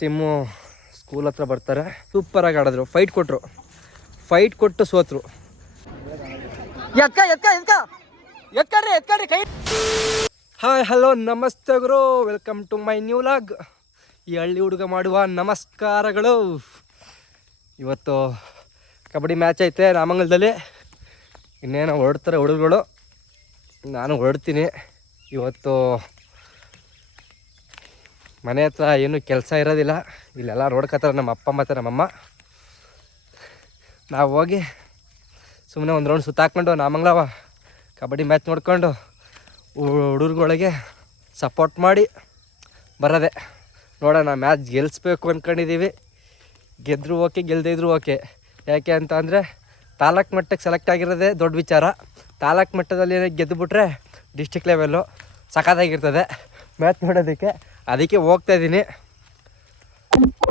ಚಿಮ್ಮು school ಹತ್ರ ಬರ್ತಾರೆ. ಸೂಪರಾಗಿ ಆಡಿದ್ರು, ಫೈಟ್ ಕೊಟ್ಟು ಸೋತರು. ಎತ್ಕಡ್ರಿ ಕೈ. ಹಾಯ್ ಹಲೋ ನಮಸ್ತೆ ಗುರು, welcome to my new vlog. ಈ ಹಳ್ಳಿ ಹುಡುಗ ಮಾಡುವ ನಮಸ್ಕಾರಗಳು. ಇವತ್ತು ಕಬಡ್ಡಿ ಮ್ಯಾಚ್ ಐತೆ ನಾಮಂಗಲದಲ್ಲಿ. ಇನ್ನೇನೋ ಹೊರಡ್ತಾರೆ ಹುಡುಗರು, ನಾನು ಹೊರಡ್ತೀನಿ. ಇವತ್ತು ಮನೆ ಹತ್ರ ಏನೂ ಕೆಲಸ ಇರೋದಿಲ್ಲ, ಇಲ್ಲೆಲ್ಲ ನೋಡ್ಕೊತಾರೆ ನಮ್ಮ ಅಪ್ಪ ಮತ್ತು ನಮ್ಮಮ್ಮ. ನಾವು ಹೋಗಿ ಸುಮ್ಮನೆ ಒಂದು ರೌಂಡ್ ಸುತ್ತಾಕೊಂಡು ನಾಮಂಗಲವ ಕಬಡ್ಡಿ ಮ್ಯಾಚ್ ನೋಡ್ಕೊಂಡು ಹುಡುಗರುಗಳಿಗೆ ಸಪೋರ್ಟ್ ಮಾಡಿ ಬರೋದೆ. ನೋಡೋಣ, ಮ್ಯಾಚ್ ಗೆಲ್ಲಿಸ್ಬೇಕು ಅಂದ್ಕೊಂಡಿದ್ದೀವಿ. ಗೆದ್ದರೂ ಓಕೆ, ಗೆಲ್ಲದೇ ಇದ್ರೂ ಓಕೆ. ಯಾಕೆ ಅಂತ ಅಂದರೆ ತಾಲೂಕು ಮಟ್ಟಕ್ಕೆ ಸೆಲೆಕ್ಟ್ ಆಗಿರೋದೇ ದೊಡ್ಡ ವಿಚಾರ. ತಾಲೂಕು ಮಟ್ಟದಲ್ಲಿ ಗೆದ್ದುಬಿಟ್ರೆ ಡಿಸ್ಟಿಕ್ ಲೆವೆಲ್ಲು ಸಖತ್ತಾಗಿರ್ತದೆ ಮ್ಯಾಚ್ ನೋಡೋದಕ್ಕೆ. ಅದಕ್ಕೆ ಹೋಗ್ತಾಯಿದ್ದೀನಿ.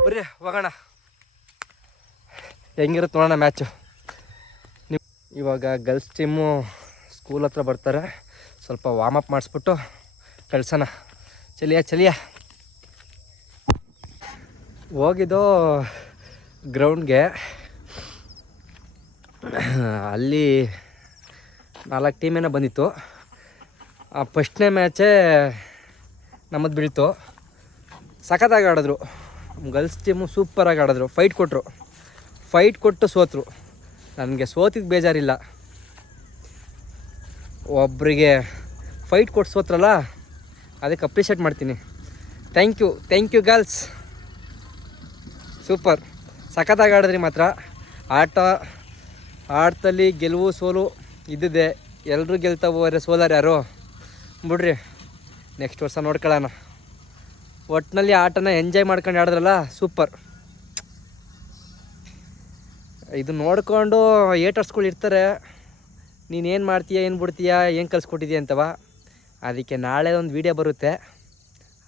ಬರ್ರಿ ಹೋಗೋಣ, ಹೆಂಗಿರುತ್ತೆ ನೋಡೋಣ ಮ್ಯಾಚು. ನೀವು ಇವಾಗ ಗರ್ಲ್ಸ್ ಟೀಮು ಸ್ಕೂಲ್ ಹತ್ರ ಬರ್ತಾರೆ, ಸ್ವಲ್ಪ ವಾರ್ಮಪ್ ಮಾಡಿಸ್ಬಿಟ್ಟು ಕಳ್ಸೋಣ. ಚಲಿಯ ಹೋಗಿದ್ದು ಗ್ರೌಂಡ್ಗೆ. ಅಲ್ಲಿ 4 ಟೀಮೇನೋ ಬಂದಿತ್ತು. ಫಸ್ಟ್ನೇ ಮ್ಯಾಚೇ ನಮ್ಮದು ಬೀಳ್ತು. ಸಖತ್ತಾಗಿ ಆಡಿದ್ರು ಗರ್ಲ್ಸ್ ಟೀಮು, ಸೂಪರಾಗಿ ಆಡಿದ್ರು. ಫೈಟ್ ಕೊಟ್ಟು ಸೋತರು. ನನಗೆ ಸೋತಿದ್ದು ಬೇಜಾರಿಲ್ಲ, ಒಬ್ಬರಿಗೆ ಫೈಟ್ ಕೊಟ್ಟು ಸೋತ್ರಲ್ಲ, ಅದಕ್ಕೆ ಅಪ್ರಿಷಿಯೇಟ್ ಮಾಡ್ತೀನಿ. ಥ್ಯಾಂಕ್ ಯು ಗರ್ಲ್ಸ್, ಸೂಪರ್ ಸಖತ್ತಾಗಿ ಆಡಿದ್ರಿ. ಮಾತ್ರ ಆಟದಲ್ಲಿ ಗೆಲುವು ಸೋಲು ಇದ್ದಿದೆ. ಎಲ್ಲರೂ ಗೆಲ್ತಾವ್ರೆ, ಸೋಲಾರ ಯಾರು ಬಿಡ್ರಿ. ನೆಕ್ಸ್ಟ್ ವರ್ಷ ನೋಡ್ಕೊಳ್ಳೋಣ. ಒಟ್ಟಿನಲ್ಲಿ ಆಟನ ಎಂಜಾಯ್ ಮಾಡ್ಕೊಂಡು ಆಡಿದ್ರಲ್ಲ, ಸೂಪರ್. ಇದು ನೋಡಿಕೊಂಡು ಏಟರ್ಸ್ಗಳು ಇರ್ತಾರೆ, ನೀನೇನು ಮಾಡ್ತೀಯ, ಏನು ಬಿಡ್ತೀಯ, ಏನು ಕಲಿಸ್ಕೊಟ್ಟಿದ್ದೀಯ ಅಂತವ. ಅದಕ್ಕೆ ನಾಳೆ ಒಂದು ವೀಡಿಯೋ ಬರುತ್ತೆ,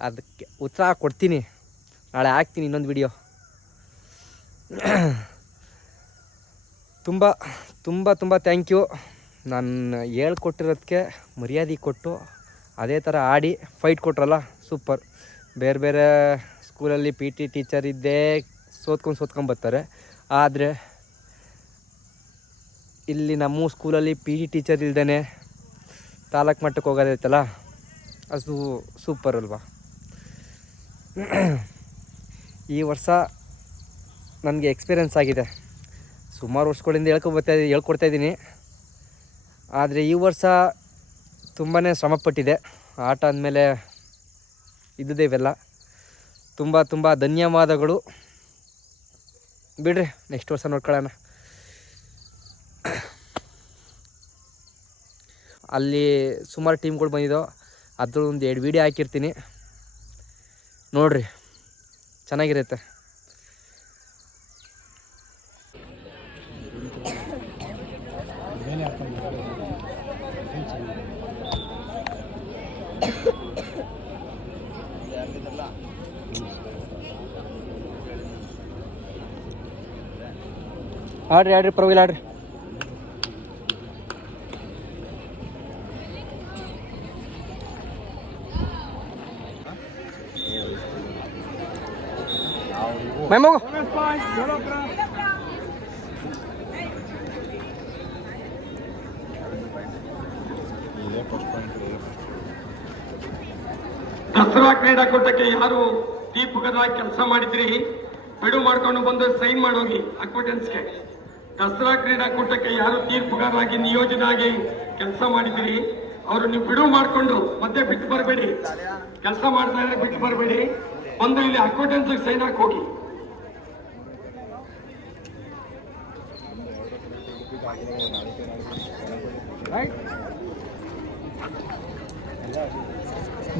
ಅದಕ್ಕೆ ಉತ್ತರ ಕೊಡ್ತೀನಿ. ನಾಳೆ ಹಾಕ್ತೀನಿ ಇನ್ನೊಂದು ವೀಡಿಯೋ. ತುಂಬ ಥ್ಯಾಂಕ್ ಯು. ನಾನು ಹೇಳ್ಕೊಟ್ಟಿರೋದಕ್ಕೆ ಮರ್ಯಾದೆ ಕೊಟ್ಟು ಅದೇ ಥರ ಆಡಿ ಫೈಟ್ ಕೊಟ್ರಲ್ಲ, ಸೂಪರ್. ಬೇರೆ ಸ್ಕೂಲಲ್ಲಿ PT ಟೀಚರ್ ಇದ್ದೇ ಸೋತ್ಕೊಂಡು ಬರ್ತಾರೆ. ಆದರೆ ಇಲ್ಲಿ ನಮ್ಮ ಸ್ಕೂಲಲ್ಲಿ PT ಟೀಚರ್ ಇಲ್ದೇ ತಾಲೂಕು ಮಟ್ಟಕ್ಕೆ ಹೋಗೋದೈತಲ್ಲ, ಅದು ಸೂಪರ್ ಅಲ್ವಾ. ಈ ವರ್ಷ ನನಗೆ ಎಕ್ಸ್ಪೀರಿಯೆನ್ಸ್ ಆಗಿದೆ. ಸುಮಾರು ವರ್ಷಗಳಿಂದ ಹೇಳ್ಕೊಡ್ತಾಯಿದ್ದೀನಿ. ಆದರೆ ಈ ವರ್ಷ ತುಂಬಾ ಶ್ರಮಪಟ್ಟಿದೆ. ಆಟ ಅಂದಮೇಲೆ ಇದ್ದಿದೆ ಇವೆಲ್ಲ. ತುಂಬ ಧನ್ಯವಾದಗಳು. ಬಿಡ್ರಿ, ನೆಕ್ಸ್ಟ್ ವರ್ಷ ನೋಡ್ಕೊಳ್ಳೋಣ. ಅಲ್ಲಿ ಸುಮಾರು ಟೀಮ್ಗಳು ಬಂದಿದ್ದೋ, ಅದ್ರ ಒಂದು 2 ವೀಡಿಯೋ ಹಾಕಿರ್ತೀನಿ, ನೋಡಿರಿ, ಚೆನ್ನಾಗಿರುತ್ತೆ. ಆಡ್ರಿ ಪರವಾಗಿಲ್ಲ, ಆಡ್ರಿ. ಮೇಮೋಗು ದಸರಾ ಕ್ರೀಡಾಕೂಟಕ್ಕೆ ಯಾರು ದೀಪಕರಾಗಿ ಕೆಲಸ ಮಾಡಿದ್ರಿ, ಬಿಡು ಮಾಡ್ಕೊಂಡು ಬಂದು ಸೈನ್ ಮಾಡೋಗಿ ಅಕ್ವಿಟೆನ್ಸ್ಗೆ. ದಸರಾ ಕ್ರೀಡಾಕೂಟಕ್ಕೆ ಯಾರು ತೀರ್ಪುಗಾರರಾಗಿ ನಿಯೋಜನೆಯಾಗಿ ಕೆಲಸ ಮಾಡಿದ್ರಿ, ಅವರು ನೀವು ಬಿಡು ಮಾಡಿಕೊಂಡು ಮತ್ತೆ ಬಿಟ್ಟು ಬರಬೇಡಿ. ಕೆಲಸ ಮಾಡ್ತಾ ಇದ್ರೆ ಬಿಟ್ಟು ಬರಬೇಡಿ, ಬಂದು ಇಲ್ಲಿ ಅಕ್ವಿಟೆನ್ಸ್ ಸೈನ್ ಹಾಕಿ ಹೋಗಿ.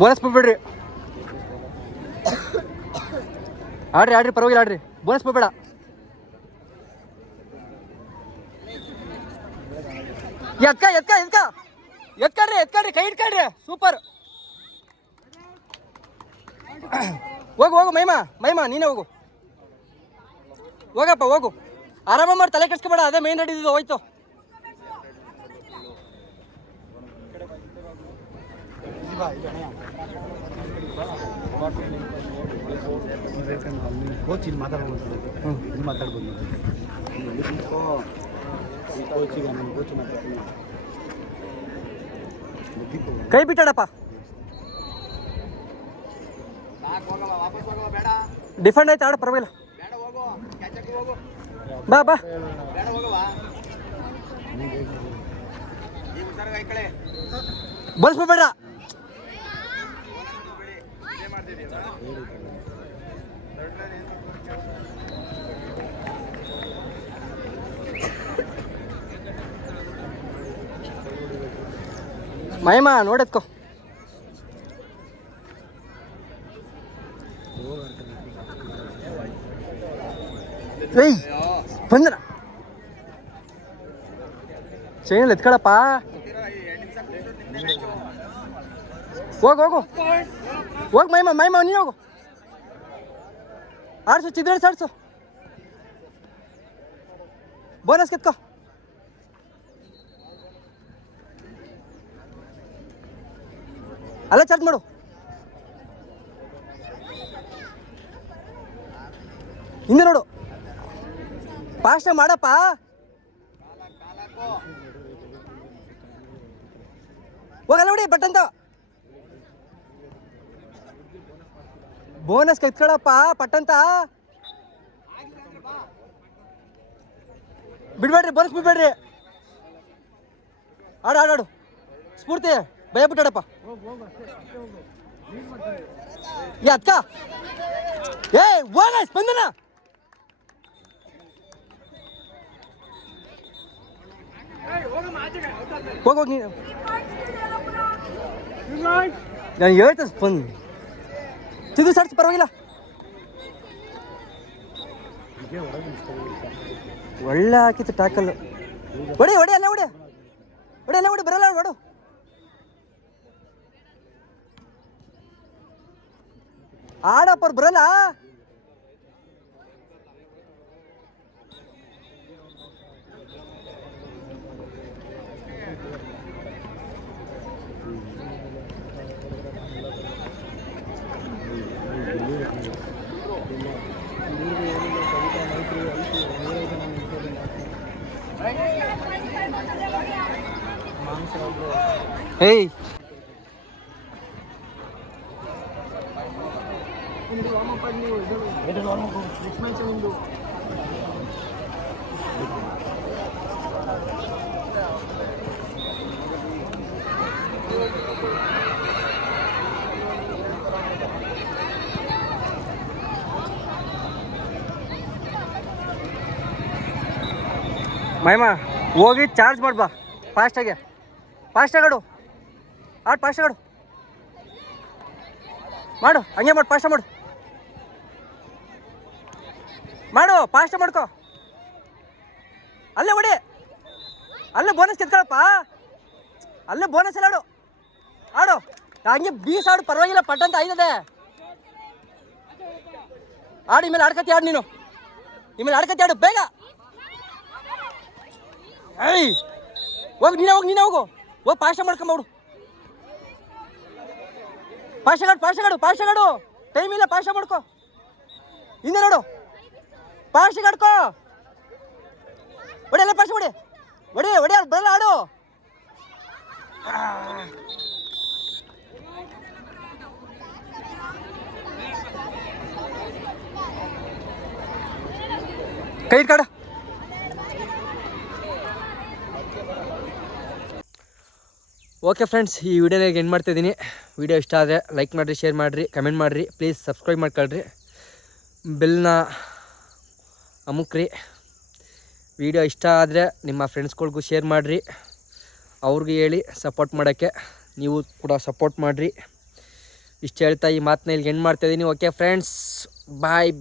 ಬೋನಸ್ ಬಿಡ್ಬೇಡ್ರಿ, ಆಡ್ರಿ ಪರವಾಗಿಲ್ಲ, ಆಡ್ರಿ. ಬೋನಸ್ ಬಿಡ್ಬೇಡ. ಎತ್ಕಡ್ರಿ ಕೈ ಇಟ್ಕಡ್ರಿ, ಸೂಪರ್. ಹೋಗು ಮೈಮಾ ನೀನೇ ಹೋಗು. ಆರಾಮ ಮಾಡಿ, ತಲೆ ಕೆಡ್ಸ್ಕೊಬೇಡ. ಅದೇ ಮೇನ್ ರೆಡಿ ಹೋಯ್ತು. ಕೋಚ್ ಇಲ್ಲಿ ಮಾತಾಡ್ಬೋದು ಇಲ್ಲಿ ಮಾತಾಡ್ಬೋದು ಈ ಕೋಚಿಗೆ ನಮ್ಮ ಕೋಚ್ ಮಾತಾಡ್ತೀನಿ ಕೈ ಬಿಟ್ಟಾಡಪ್ಪ ಡಿಫೆಂಡ್ ಆಯ್ತು ಆಡ ಪರವಾಗಿಲ್ಲ ಬಾ ಬಾ ಬಲ್ಸ್ಬೇಡ ಮಹಿಮಾ ನೋಡತ್ಕೋ ಏಯ್ ಬಂದನ ಚೈನಲ್ಲಿ ಎತ್ಕೊಳಪ್ಪ ಹೋಗು ಹೋಗು ಹೋಗು ಮೈಮಾ ನೀನು ಹೋಗು ಆಡ್ಸು ಚಿದ್ರೇಸ್ ಆಡ್ಸು ಬೋನಸ್ ಕೆತ್ಕೋ ಅಲ್ಲ ಚಾರ್ಜ್ ಮಾಡು ಹಿಂದೆ ನೋಡು ಫಾಸ್ಟ್ ಮಾಡಪ್ಪ ಹೋಗಲ್ಲ ನೋಡಿ ಬಟ್ ಅಂತ ಬೋನಸ್ ಕೆತ್ಕೊಳಪ್ಪ ಪಟ್ಟಂತ ಬಿಡ್ಬೇಡ್ರಿ ಬೋನಸ್ ಬಿಡ್ಬೇಡ್ರಿ ಆಡು ಸ್ಫೂರ್ತಿ ಭಯ ಬಿಟ್ಟಾಡಪ್ಪ ಅಕ್ಕ ಏ ಹೋಗ ಸ್ಪಂದನ ಹೋಗೋಗಿ ನೀನು ನಾನು ಹೇಳ್ತೆ ಸ್ಪಂದ್ ತಿದು ಸರ್ಚ್ ಪರವಾಗಿಲ್ಲ ಒಳ್ಳೆ ಹಾಕಿತ್ತು ಟ್ಯಾಕಲ್ ಹೊಡಿ ಅಲ್ಲ ಹೊಡಿ ಬರಲ್ಲ ಹೊಡು ಆಡಪ್ಪರ್ ಬರಲ್ಲ ಹೇಯ್ ಮಹಿಮಾ ಹೋಗಿ ಚಾರ್ಜ್ ಮಾಡ್ಬಾ ಫಾಸ್ಟಾಗಿ ಆಡು ಫಾಸ್ಟ್ ಆಡು ಮಾಡು ಹಂಗೆ ಮಾಡು ಫಾಸ್ಟ್ ಮಾಡ್ಕೋ ಅಲ್ಲೇ ಹೊಡಿ ಅಲ್ಲೇ ಬೋನಸ್ ಕೆತ್ಕೊಳಪ್ಪ ಅಲ್ಲೇ ಬೋನಸ್ ಎಲ್ಲ ಆಡು ಹಂಗೆ ಬೀಸಾಡು ಪರವಾಗಿಲ್ಲ ಪಟ್ಟಂತ ಆಯ್ತದೆ ಆಡು ಇಮೇಲೆ ಆಡ್ಕತಿ ಆಡು ನೀನು ಇಮೇಲೆ ಆಡ್ಕತಿ ಆಡು ಬೇಗ ಏಯ್ ನೀನೇ ಹೋಗು ಫಾಸ್ಟ್ ಮಾಡ್ಕೊಂಬಿಡು ಫಾಸ್ಟ್ ಆಡು ಟೈಮ್ ಇಲ್ಲ ಫಾಸ್ಟ್ ಮಾಡ್ಕೋ ಹಿಂದೆ ನೋಡು ಫಾಸ್ಟ್ ಆಡ್ಕೋ ಹೊಡಿ ಅಲ್ಲೇ ಫಾಸ್ಟ್ ಹೊಡಿ ಬರಲ್ಲ ಆಡು ಕೈ ಇಟ್ಕಾಡು ಓಕೆ ಫ್ರೆಂಡ್ಸ್ ಈ ವಿಡಿಯೋನಾಗ ಎಂಡ್ ಮಾಡ್ತಾಯಿದ್ದೀನಿ ವಿಡಿಯೋ ಇಷ್ಟ ಆದರೆ ಲೈಕ್ ಮಾಡಿರಿ ಶೇರ್ ಮಾಡಿರಿ ಕಮೆಂಟ್ ಮಾಡಿರಿ ಪ್ಲೀಸ್ ಸಬ್ಸ್ಕ್ರೈಬ್ ಮಾಡ್ಕೊಳ್ರಿ ಬೆಲ್ನ ಅಮುಕ್ರಿ ವಿಡಿಯೋ ಇಷ್ಟ ಆದರೆ ನಿಮ್ಮ ಫ್ರೆಂಡ್ಸ್ಗಳಿಗೂ ಶೇರ್ ಮಾಡಿರಿ ಅವ್ರಿಗೆ ಹೇಳಿ ಸಪೋರ್ಟ್ ಮಾಡೋಕ್ಕೆ ನೀವು ಕೂಡ ಸಪೋರ್ಟ್ ಮಾಡಿರಿ ಇಷ್ಟು ಹೇಳ್ತಾ ಈ ಮಾತನ್ನ ಇಲ್ಲಿ ಎಂಡ್ ಮಾಡ್ತಾಯಿದ್ದೀನಿ ಓಕೆ ಫ್ರೆಂಡ್ಸ್ ಬಾಯ್